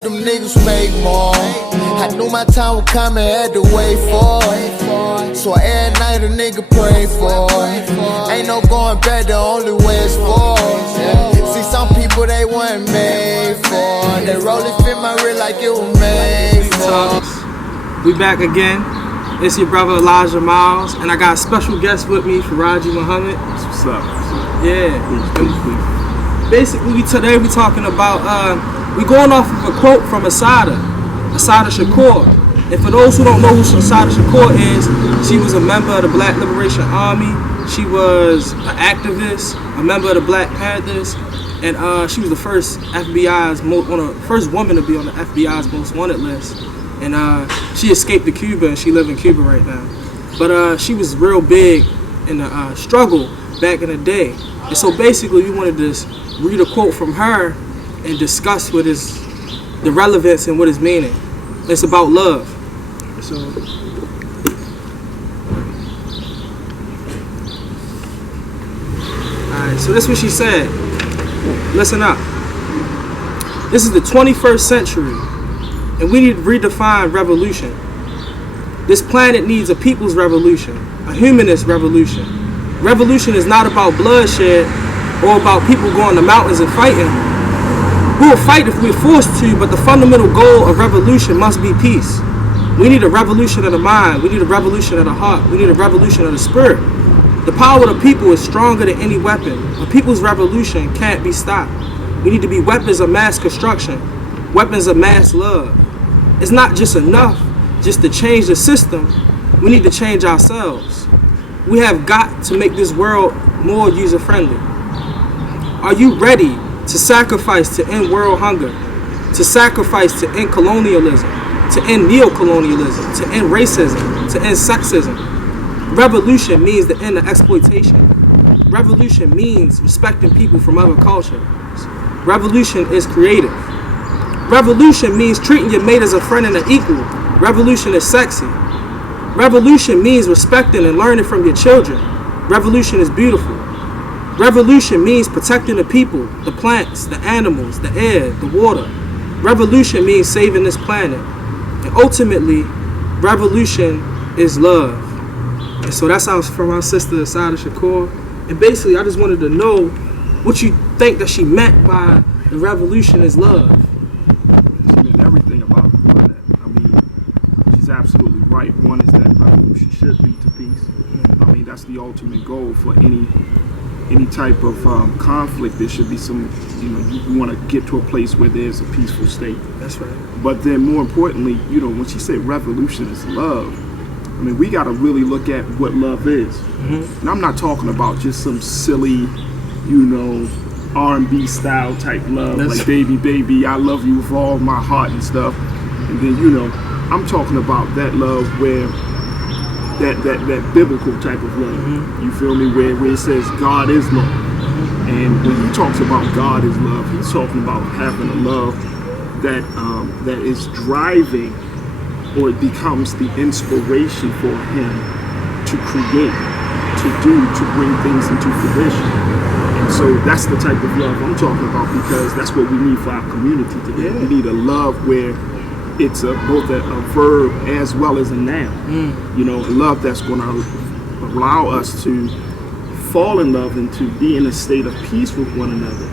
Them niggas make more. I knew my time would come and had to wait for it. So every night a nigga pray for it. Ain't no going back, the only way is forward. See some people they weren't made for. They rolling fit my real like it was made for. We back again. It's your brother Elijah Miles, and I got a special guest with me, Farajii Muhammad. What's up? Yeah. Basically, today we talking about we going off of a quote from Assata Shakur. And for those who don't know who Assata Shakur is, she was a member of the Black Liberation Army. She was an activist, a member of the Black Panthers, and she was the first first woman to be on the FBI's most wanted list. And she escaped to Cuba, and she lives in Cuba right now. But she was real big in the struggle back in the day. And so basically, we wanted to read a quote from her and discuss what is the relevance and what is meaning. It's about love. So, alright, so this is what she said. Listen up. This is the 21st century, and we need to redefine revolution. This planet needs a people's revolution, a humanist revolution. Revolution is not about bloodshed or about people going to mountains and fighting. We will fight if we're forced to, but the fundamental goal of revolution must be peace. We need a revolution of the mind. We need a revolution of the heart. We need a revolution of the spirit. The power of the people is stronger than any weapon. A people's revolution can't be stopped. We need to be weapons of mass construction, weapons of mass love. It's not just enough just to change the system. We need to change ourselves. We have got to make this world more user-friendly. Are you ready to sacrifice to end world hunger, to sacrifice to end colonialism, to end neo-colonialism, to end racism, to end sexism? Revolution means the end of exploitation. Revolution means respecting people from other cultures. Revolution is creative. Revolution means treating your mate as a friend and an equal. Revolution is sexy. Revolution means respecting and learning from your children. Revolution is beautiful. Revolution means protecting the people, the plants, the animals, the air, the water. Revolution means saving this planet. And ultimately, revolution is love. And so that's from our sister Assata Shakur. And basically, I just wanted to know what you think that she meant by the revolution is love. She meant everything about that. I mean, she's absolutely right. One is that revolution should lead to peace. I mean, that's the ultimate goal for any type of conflict. There should be some, you want to get to a place where there's a peaceful state. That's right. But then more importantly, when she said revolution is love, I mean, we got to really look at what love is. Mm-hmm. And I'm not talking about just some silly, R&B style type love, like baby, I love you with all my heart and stuff. And then, I'm talking about that love where that biblical type of love. Mm-hmm. You feel me? Where it says God is love. Mm-hmm. And when he talks about God is love, he's talking about having a love that is driving, or it becomes the inspiration for him to create, to bring things into fruition. And so that's the type of love I'm talking about, because that's what we need for our community today. Yeah. We need a love where it's both a verb as well as a noun. A love that's going to allow us to fall in love and to be in a state of peace with one another.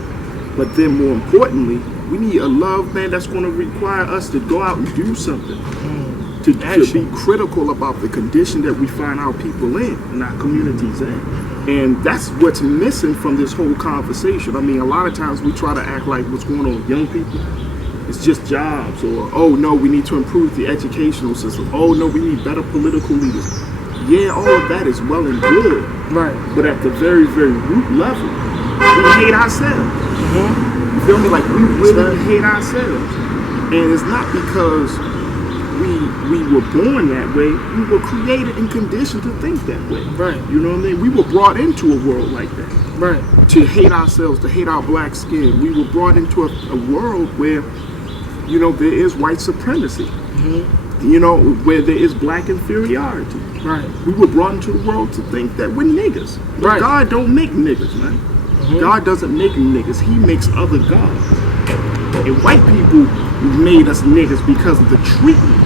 But then more importantly, we need a love, man, that's going to require us to go out and do something. To be critical about the condition that we find our people in our communities in. And that's what's missing from this whole conversation. I mean, a lot of times we try to act like what's going on with young people, it's just jobs, or, oh no, we need to improve the educational system. Oh no, we need better political leaders. Yeah, all of that is well and good. Right. But at the very, very root level, we hate ourselves. Mm-hmm. You feel me? Like, we really hate ourselves. And it's not because we were born that way. We were created and conditioned to think that way. Right. You know what I mean? We were brought into a world like that. Right. To hate ourselves, to hate our black skin. We were brought into a world where, there is white supremacy. Mm-hmm. Where there is black inferiority. Right. We were brought into the world to think that we're niggas. But right. God don't make niggas, man. Mm-hmm. God doesn't make niggas. He makes other gods. And white people made us niggas because of the treatment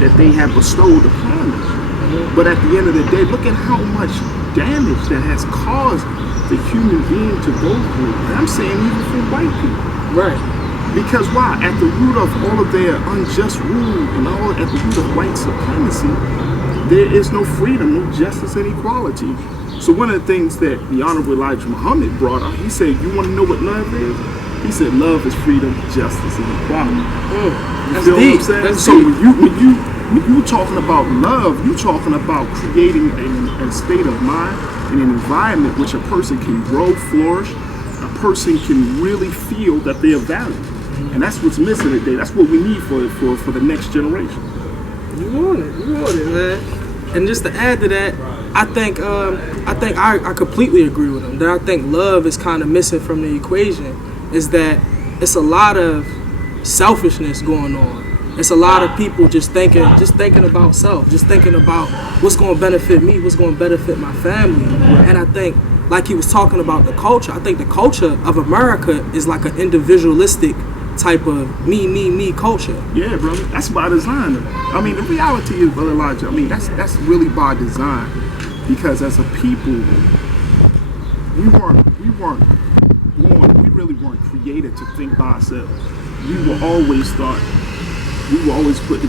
that they have bestowed upon us. But at the end of the day, look at how much damage that has caused the human being to go through. And I'm saying even for white people. Right. Because why? At the root of all of their unjust rule and all at the root of white supremacy, there is no freedom, no justice, and equality. So one of the things that the Honorable Elijah Muhammad brought up, he said, you want to know what love is? He said, love is freedom, justice, and equality. That's You feel deep. what I'm saying? That's So deep. when you talking about love, you talking about creating a state of mind and an environment which a person can grow, flourish, a person can really feel that they are valued. And that's what's missing today. That's what we need for the next generation. You want it, man. And just to add to that, I think I completely agree with him. That I think love is kind of missing from the equation. Is that it's a lot of selfishness going on. It's a lot of people just thinking about self, just thinking about what's going to benefit me, what's going to benefit my family. And I think, like he was talking about the culture, I think the culture of America is like an individualistic type of me culture. Yeah, brother, that's by design. I mean, the reality is, Brother Elijah, I mean, that's really by design, because as a people, we really weren't created to think by ourselves.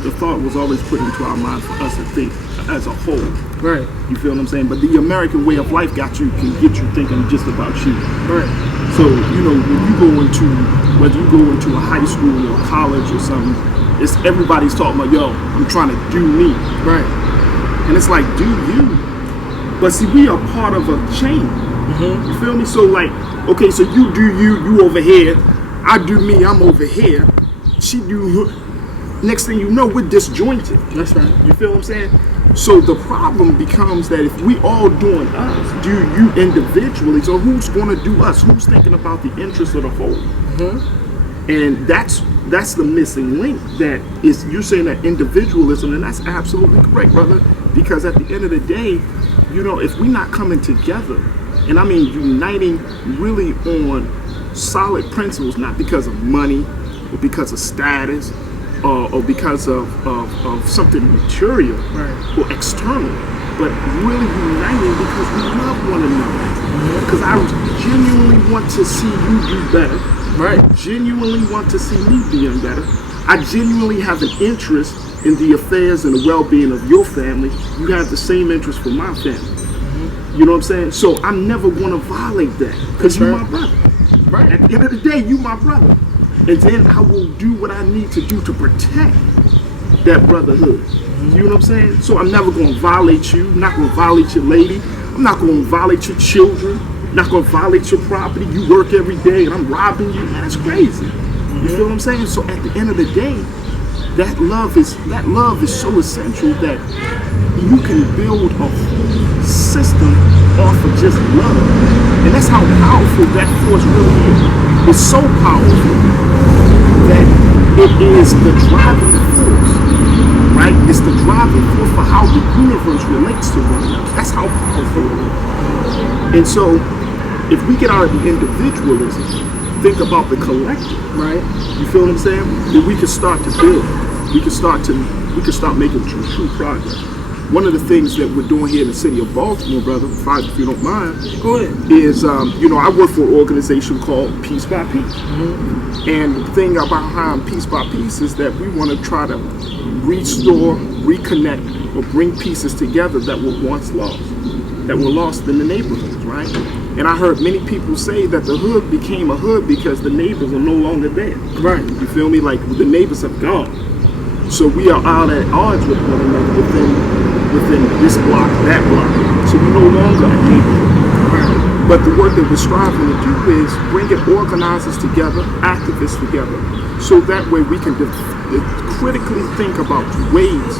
The thought was always put into our mind for us to think as a whole. Right. You feel what I'm saying? But the American way of life can get you thinking just about you. Right. So, whether you go into a high school or college or something, it's everybody's talking about, yo, I'm trying to do me. Right. And it's like, do you? But see, we are part of a chain. Mm-hmm. You feel me? So like, okay, so you do you over here, I do me, I'm over here, she do her. Next thing you know, we're disjointed. That's right. You feel what I'm saying? So the problem becomes that if we all doing us, do you individually, so who's going to do us? Who's thinking about the interest of the whole? Mm-hmm. And that's the missing link. That is, you're saying that individualism, and that's absolutely correct, brother. Because at the end of the day, if we're not coming together, and I mean uniting really on solid principles, not because of money or because of status, or because of something material, right, or external, but really uniting because we love one another. Because I genuinely want to see you do better. Right. Genuinely want to see me being better. I genuinely have an interest in the affairs and the well-being of your family. You have the same interest for my family. Mm-hmm. You know what I'm saying? So I'm never going to violate that because you're my brother. Right. At the end of the day, you my brother. And then I will do what I need to do to protect that brotherhood. Mm-hmm. You know what I'm saying? So I'm never going to violate you. I'm not going to violate your lady. I'm not going to violate your children. I'm not going to violate your property. You work every day and I'm robbing you. Man, that's crazy. Mm-hmm. You feel what I'm saying? So at the end of the day, that love is so essential that you can build a whole system off of just love. And that's how powerful that force really is. It's so powerful that it is the driving force, right? It's the driving force for how the universe relates to one another. That's how powerful it is. And so, if we get out of the individualism, think about the collective, right? You feel what I'm saying? Then we can start to build. We can start making true progress. One of the things that we're doing here in the city of Baltimore, brother, if you don't mind, go ahead, is, I work for an organization called Peace by Peace. Mm-hmm. And the thing behind Peace by Peace is that we want to try to restore, reconnect, or bring pieces together that were once lost, that were lost in the neighborhoods, right? And I heard many people say that the hood became a hood because the neighbors are no longer there. Right. You feel me? Like the neighbors have gone. So we are out at odds with one another within this block, that block. So we're no longer a neighborhood. But the work that we're striving to do is bringing organizers together, activists together, so that way we can critically think about ways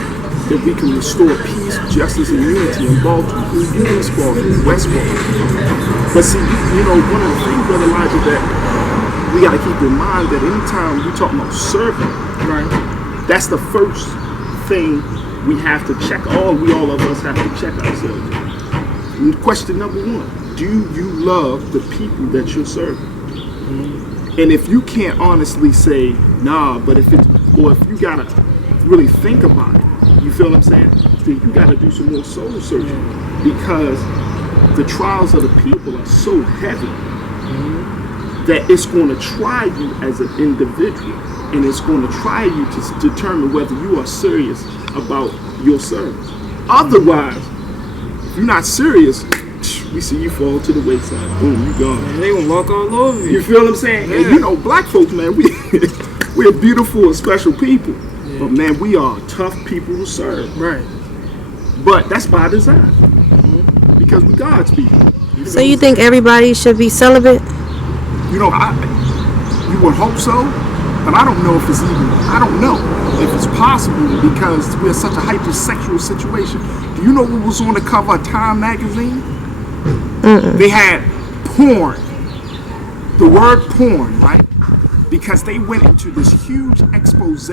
that we can restore peace, justice, and unity in Baltimore, East Baltimore, West Baltimore. But see, one of the things, Brother Elijah, that we got to keep in mind that anytime we talk about serving, right, that's the first thing we have to check. All of us have to check ourselves. And question number one: do you love the people that you're serving? Mm-hmm. And if you can't honestly say, nah, but if it's, or if you gotta really think about it, you feel what I'm saying? Then you gotta do some more soul searching, because the trials of the people are so heavy that it's going to try you as an individual, and it's going to try you to determine whether you are serious about your service. Otherwise, if you're not serious, we see you fall to the wayside. Boom, you gone. Man, they gonna walk all over you. You feel what I'm saying? Yeah. And you know, black folks, man, we're beautiful and special people. Yeah. But man, we are tough people to serve. Right. But that's by design. Because we're God's people. So you think everybody should be celibate? You know, you would hope so, but I don't know if it's even, I don't know if it's possible, because we're such a hypersexual situation. Do you know what was on the cover of Time magazine? They had porn, the word porn, right? Because they went into this huge expose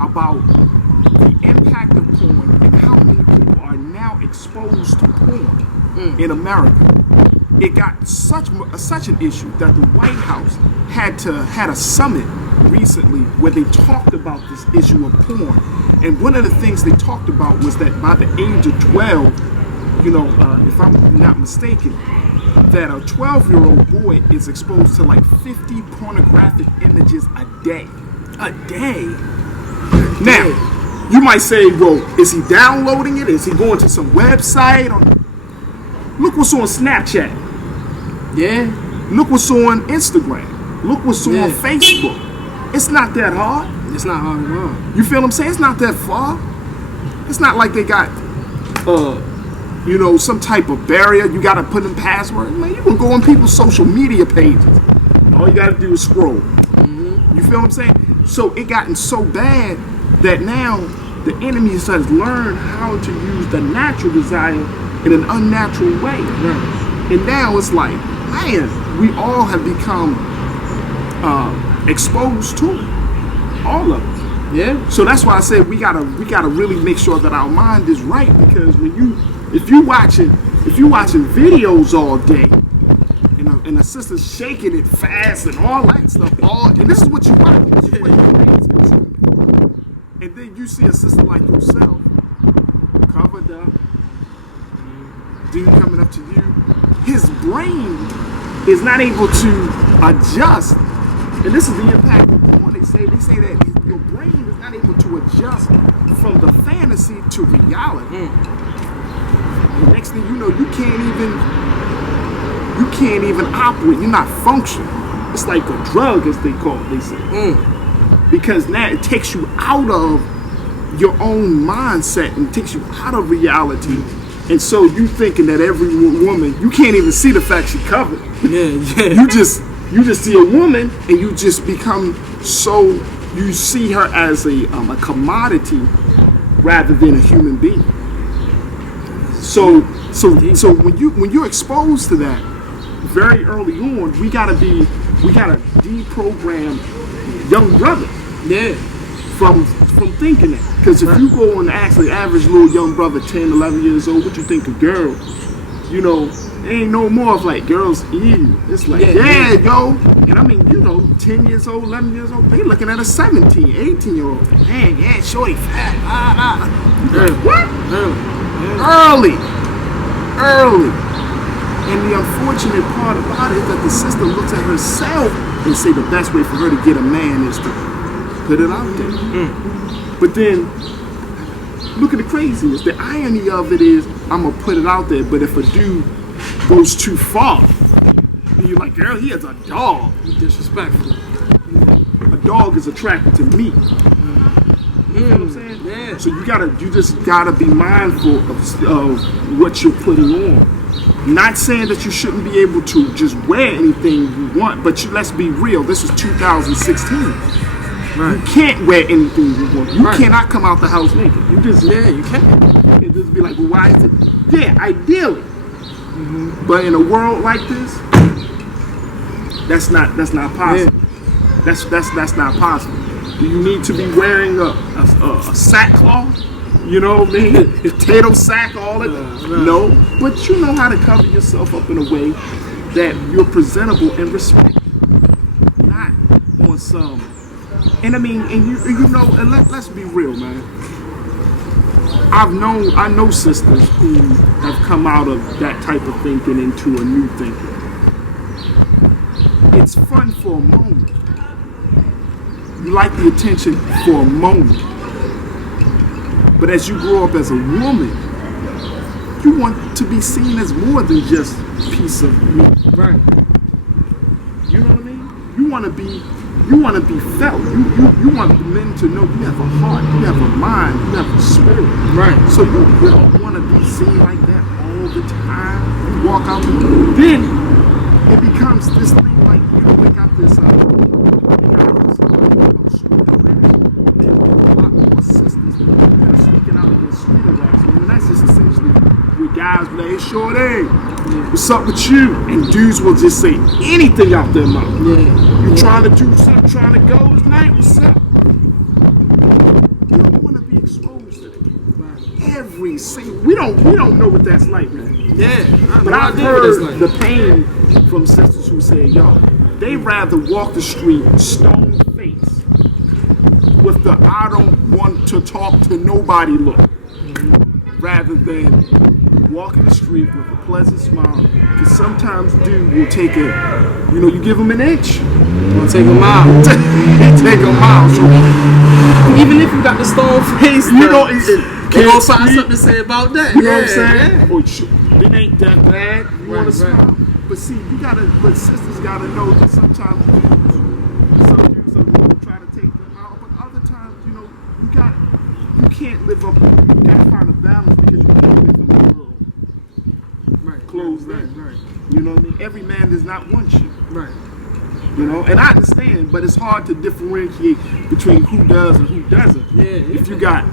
about the impact of porn and how many people are now exposed to porn in America. It got such an issue that the White House had a summit recently where they talked about this issue of porn. And one of the things they talked about was that by the age of 12, you know, if I'm not mistaken, that a 12-year-old boy is exposed to like 50 pornographic images a day. A day? Now, you might say, well, is he downloading it? Is he going to some website? Or look what's on Snapchat. Yeah. Look what's on Instagram. Look what's on Facebook. It's not that hard. It's not hard at all. You feel what I'm saying? It's not that far. It's not like they got, you know, some type of barrier. You got to put in password. Man, you can go on people's social media pages. All you got to do is scroll. You feel what I'm saying? So it gotten so bad that now the enemy has learned how to use the natural desire in an unnatural way. Right. And now it's like, man, we all have become exposed to it. All of us. Yeah. So that's why I said we gotta really make sure that our mind is right, because if you watching videos all day and a sister's shaking it fast and all that stuff, and this is what you watch. This is what your brain's consuming. And then you see a sister like yourself, covered up, dude coming up to you, his brain is not able to adjust. And this is the impact of porn. They say that your brain is not able to adjust from the fantasy to reality. The next thing you know, you can't even operate. You're not functioning. It's like a drug, as they say. Because now it takes you out of your own mindset and takes you out of reality. And so you thinking that every woman, you can't even see the fact she covered. You just see a woman and you just become so, you see her as a commodity rather than a human being. So when you're exposed to that very early on, we gotta deprogram young brothers. Yeah. From thinking that. Because if you go and ask the average little young brother, 10, 11 years old, what you think of girls, you know, ain't no more of like girls ew. It's like, yo. And I mean, you know, 10 years old, 11 years old, they looking at a 17, 18-year-old. Man, yeah, shorty fat. Like, what? Early. And the unfortunate part about it is that the sister looks at herself and say the best way for her to get a man is to put it out there. But then, look at the craziness. The irony of it is, I'm going to put it out there, but if a dude goes too far, then you're like, girl, he is a dog. Disrespectful. A dog is attracted to meat. You know what I'm saying? Yeah. So you just gotta be mindful of what you're putting on. Not saying that you shouldn't be able to just wear anything you want, but let's be real. This is 2016. Right. You can't wear anything you want. You cannot come out the house naked. You can't. And just be like, well, why is it? Yeah, ideally. But in a world like this, that's not possible. Yeah. That's not possible. Do you need to be wearing a sackcloth? You know what I mean? Potato sack, all of it? No. But you know how to cover yourself up in a way that you're presentable and respectful. Not on some. And I mean, and you know, and let's be real, man. I know sisters who have come out of that type of thinking into a new thinking. It's fun for a moment. You like the attention for a moment. But as you grow up as a woman, you want to be seen as more than just a piece of meat. Right. You know what I mean? You want to be felt. You want the men to know you have a heart, you have a mind, you have a spirit. Right. So you don't want to be seen like that all the time. You walk out, then it becomes this thing like, you know, they got this a lot more sisters that are speaking out against street harassment, and that's just essentially with guys be like, hey shorty, what's up with you? And dudes will just say anything out their mouth. You trying to do something, trying to go tonight? What's up? You don't want to be exposed to that. Every single, we don't know what that's like, man. Yeah. But I've heard the pain from sisters who say, yo, they rather walk the street stone face with the I don't want to talk to nobody look, rather than walking the street with a pleasant smile. Because sometimes dude will take you give him an inch. Gonna take a mile. Take a mile. So even if you got the stone face, you know, you gonna find something to say about that. You know what I'm saying? Oh, it ain't that bad. You want to smile. But see, but sisters gotta know that sometimes some dudes are going to try to take them out, but other times, you know, you can't live up. You gotta find a balance because you can't live in the world. Right. Closed in. Right. You know what I mean? Every man does not want you. Right. You know, and I understand, but it's hard to differentiate between who does and who doesn't. If you got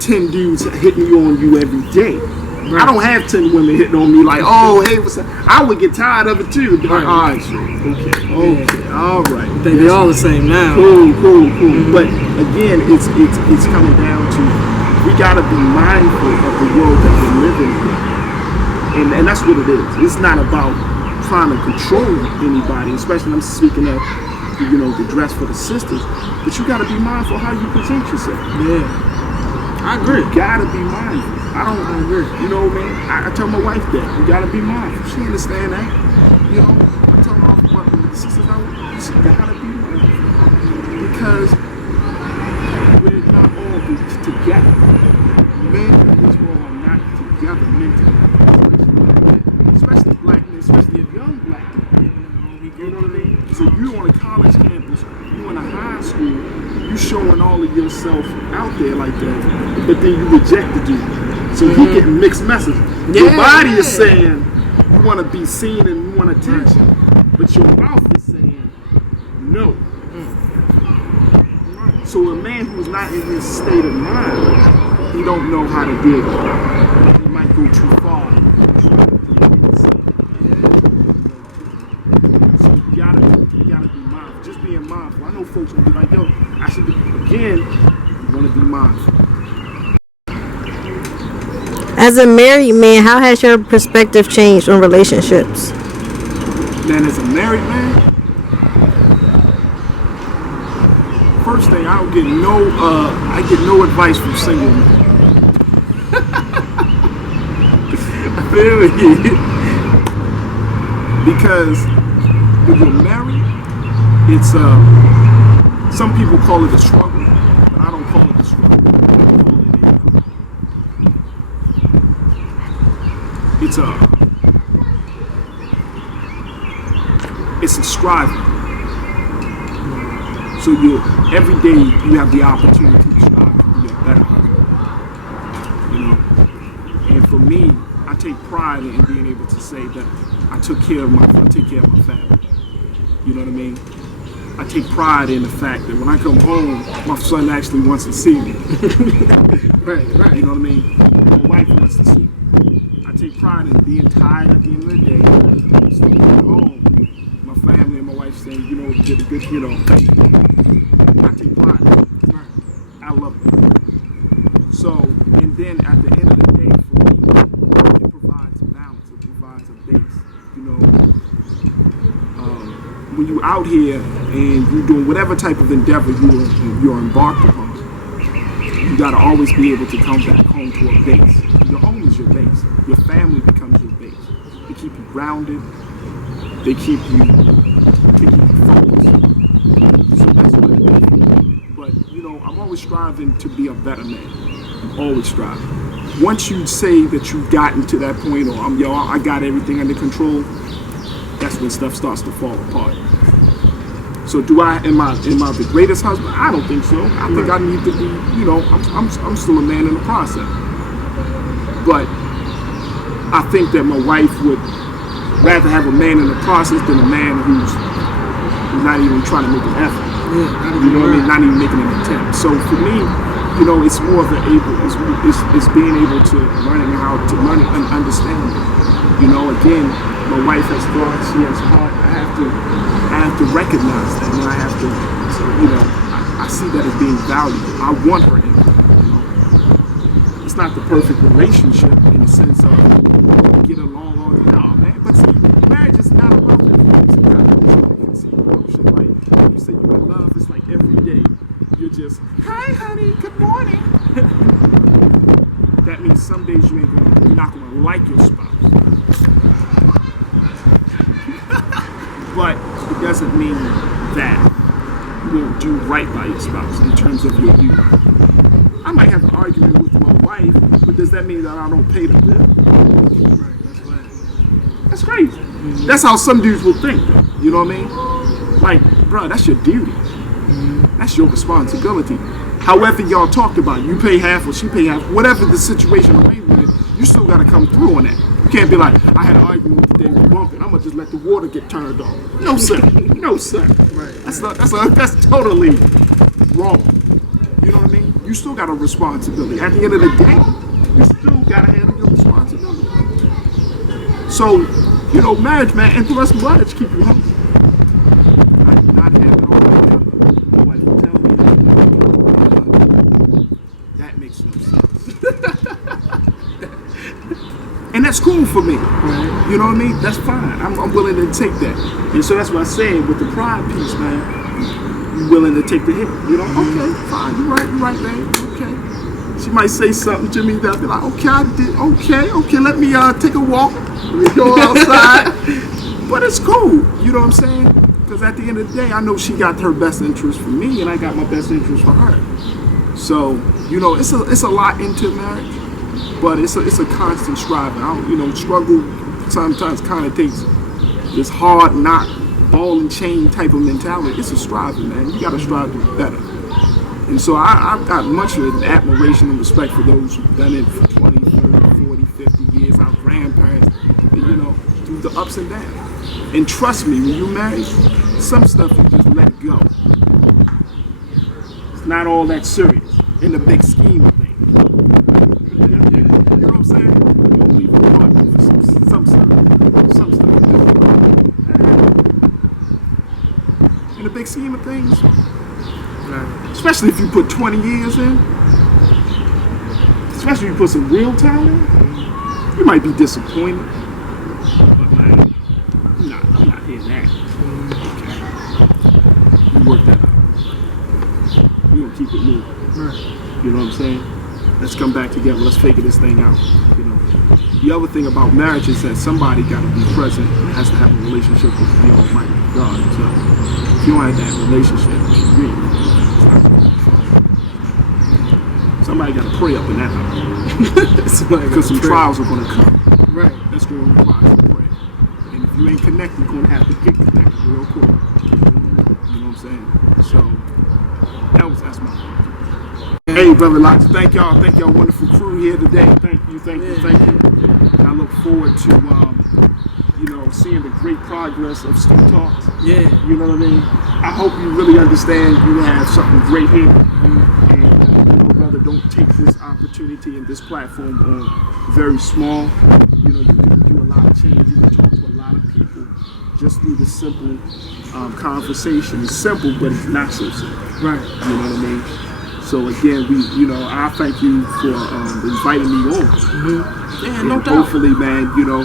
10 dudes hitting on you every day. Right. I don't have 10 women hitting on me like, oh, hey, what's up? I would get tired of it too. Be like, all right, sure. Okay, all right. I think they're all the same now. Cool. But again, it's coming down to, we gotta be mindful of the world that we're living in. And that's what it is. It's not about trying to control anybody, especially I'm speaking of, you know, the dress for the sisters, but you gotta be mindful how you present yourself. Yeah. I agree. You gotta be mindful. I agree. You know, man, I tell my wife that. You gotta be mindful. She understand that. You know, I tell her what the sisters I want. She gotta be mindful. Because we're not all together. Men in this world are not together mentally. Especially black men, especially if young black men. You know what I mean? So you on a college campus, you in a high school, you showing all of yourself out there like that, but then you reject the dude. So he getting mixed messages. Your body is saying you want to be seen and you want attention, but your mouth is saying no. So a man who's not in his state of mind, he don't know how to deal with it. He might go too far. So you gotta be mindful. Just being mindful. I know folks will be like, yo, I should be, again, you want to be mindful. As a married man, how has your perspective changed on relationships? Man, as a married man, first thing, I get no advice from single men. I feel it. Because when you're married, it's some people call it a struggle, but I don't call it a struggle. It's a striving. So every day you have the opportunity to strive to be a better husband. You know? And for me, I take pride in being able to say that I take care of my family. You know what I mean? I take pride in the fact that when I come home, my son actually wants to see me. Right. You know what I mean? My wife wants to see me. I take pride in being tired at the end of the day, staying at home, my family and my wife saying, you know, get a good, you know. I take pride in it. I love it. So, and then at the end of the day, for me, it provides balance. It provides a base. You know, when you out here and you're doing whatever type of endeavor you're embarked upon, you got to always be able to come back home to a base. Your home is your base. Your family becomes your base. They keep you grounded. They keep you focused. So that's what it is. But, you know, I'm always striving to be a better man. I'm always striving. Once you say that you've gotten to that point, or I got everything under control, that's when stuff starts to fall apart. So am I the greatest husband? I don't think so. I think I need to be, you know, I'm still a man in the process. But I think that my wife would rather have a man in the process than a man who's not even trying to make an effort. You know what I mean? Not even making an attempt. So for me, you know, it's more of it's being able to learn and understand it. You know, again, my wife has thoughts, she has heart. I have to recognize that, and I have to, you know, I see that as being valuable. I want her in it, you know. It's not the perfect relationship in the sense of get along all the time, man. But see, marriage is not about that. It's not emotion. Like you say you're in love, it's like every day you're just, hi honey, good morning. That means some days you're not gonna like your spouse. But it doesn't mean that you won't do right by your spouse in terms of your youth. I might have an argument with my wife, but does that mean that I don't pay the bill? That's crazy. Mm-hmm. That's how some dudes will think, you know what I mean? Like, bro, that's your duty. Mm-hmm. That's your responsibility. However y'all talked about it, you pay half or she pay half, whatever the situation arrangement is, you still gotta come through on that. You can't be like, I had an argument today with bumping, I'm gonna just let the water get turned on. No sir, no sir. Right. That's totally wrong. You know what I mean? You still got a responsibility. At the end of the day, you still gotta handle your responsibility. So, you know, marriage, man, and plus marriage keep you humble. Not having all that, my wife will tell me that makes no sense. And that's cool for me. Right. You know what I mean? That's fine. I'm willing to take that. And so that's what I said with the pride piece, man. You willing to take the hit. You know, okay, fine, you're right, man. Okay. She might say something to me that I'll be like, okay, I did, okay, let me take a walk. Let me go outside. But it's cool. You know what I'm saying? Because at the end of the day, I know she got her best interest for me and I got my best interest for her. So, you know, it's a lot into marriage. But it's a constant striving. You know, struggle sometimes kind of takes this hard knock, ball and chain type of mentality. It's a striving, man. You got to strive to be better. And so I've got much of admiration and respect for those who've done it for 20, 30, 40, 50 years. Our grandparents, you know, through the ups and downs. And trust me, when you're married, some stuff you just let go. It's not all that serious in the big scheme of things. In the big scheme of things, especially if you put 20 years in, especially if you put some real time in, you might be disappointed. But man, I'm not hearing that. Okay. We work that out. We gonna keep it moving. You know what I'm saying? Let's come back together. Let's figure this thing out. You know. The other thing about marriage is that somebody got to be present and has to have a relationship with the Almighty God. So if you don't have that relationship, somebody got to pray up in that house. Because some trials are going to come. Right. That's going to require some prayer. And if you ain't connected, you're going to have to get connected real quick. You know what I'm saying? So that's my point. Hey, Brother Locks, thank y'all wonderful crew here today. Thank you. And I look forward to, you know, seeing the great progress of Stoop Talks. Yeah. You know what I mean? I hope you really understand you have something great here. Mm-hmm. And, you know, brother, don't take this opportunity and this platform on very small. You know, you can do a lot of change. You can talk to a lot of people just through the simple conversation. It's simple, but it's not so simple. Right. You know what I mean? So again, I thank you for inviting me on. Mm-hmm. Yeah, no doubt. Hopefully, man, you know,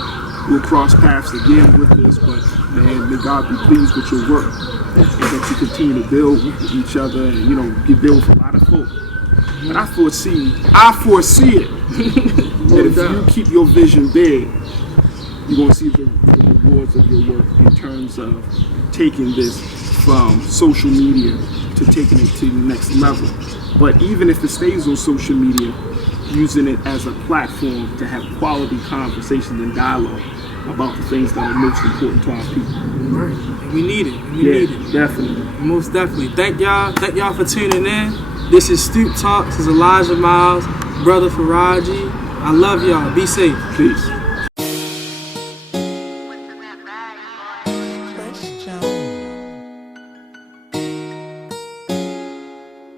we'll cross paths again with this. But man, may God be pleased with your work. and that you continue to build with each other, and you know, get build with a lot of folk. But I foresee it that if you keep your vision big, you're gonna see the rewards of your work in terms of taking this from social media to taking it to the next level. But even if it stays on social media, using it as a platform to have quality conversations and dialogue about the things that are most important to our people. Right. And we need it. We need it. Definitely. Most definitely. Thank y'all for tuning in. This is Stoop Talks. This is Elijah Miles, brother Farajii. I love y'all. Be safe. Peace.